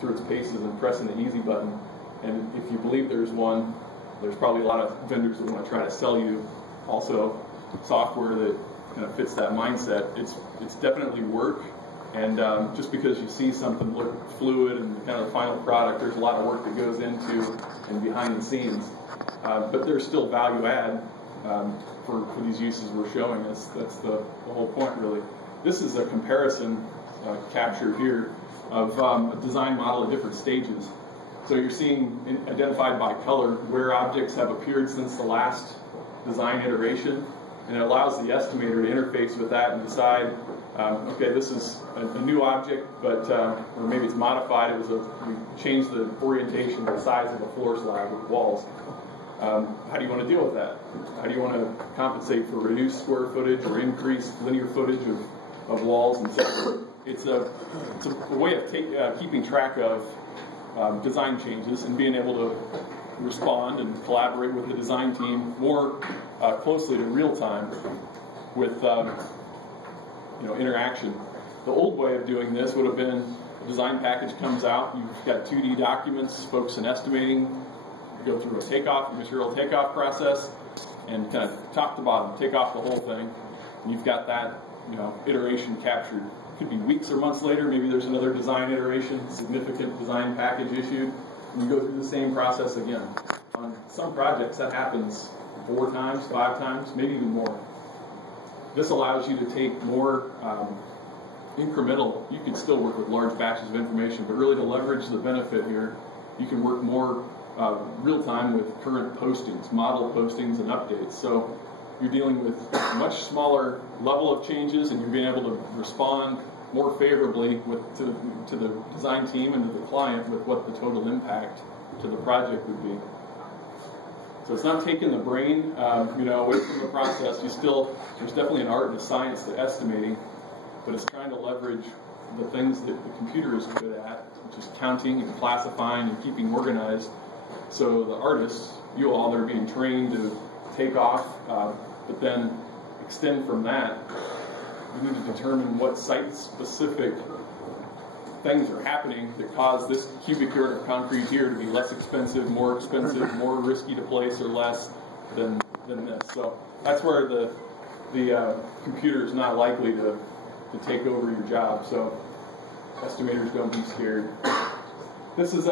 through its paces and pressing the easy button. And if you believe there's one, there's probably a lot of vendors that want to try to sell you also software that kind of fits that mindset. It's definitely work, and just because you see something look fluid and kind of the final product, there's a lot of work that goes into and behind the scenes. But there's still value add for these uses we're showing us. That's the whole point, really. This is a comparison capture here of a design model at different stages. So you're seeing identified by color where objects have appeared since the last design iteration, and it allows the estimator to interface with that and decide, okay, this is a new object, but or maybe it's modified. We changed the orientation, the size of the floor slab with walls. How do you want to deal with that? How do you want to compensate for reduced square footage or increased linear footage of walls and so it's a way of keeping track of design changes and being able to respond and collaborate with the design team more closely to real time with interaction. The old way of doing this would have been a design package comes out, you've got 2D documents, folks in estimating, you go through a material takeoff process, and kind of top to bottom, take off the whole thing, and you've got that iteration captured. It could be weeks or months later, maybe there's another design iteration, significant design package issued, and you go through the same process again. On some projects, that happens 4 times, 5 times, maybe even more. This allows you to take more incremental, you can still work with large batches of information, but really to leverage the benefit here, you can work more real time with current postings, model postings and updates. So you're dealing with a much smaller level of changes, and you're being able to respond more favorably to the design team and to the client with what the total impact to the project would be. So it's not taking the brain away from the process. There's definitely an art and a science to estimating, but it's trying to leverage the things that the computer is good at, which is counting and classifying and keeping organized. So the artists, you all, they're being trained to take off, but then extend from that. You need to determine what site-specific things are happening that cause this cubic yard of concrete here to be less expensive, more risky to place, or less than this. So that's where the computer is not likely to take over your job. So estimators, don't be scared. This is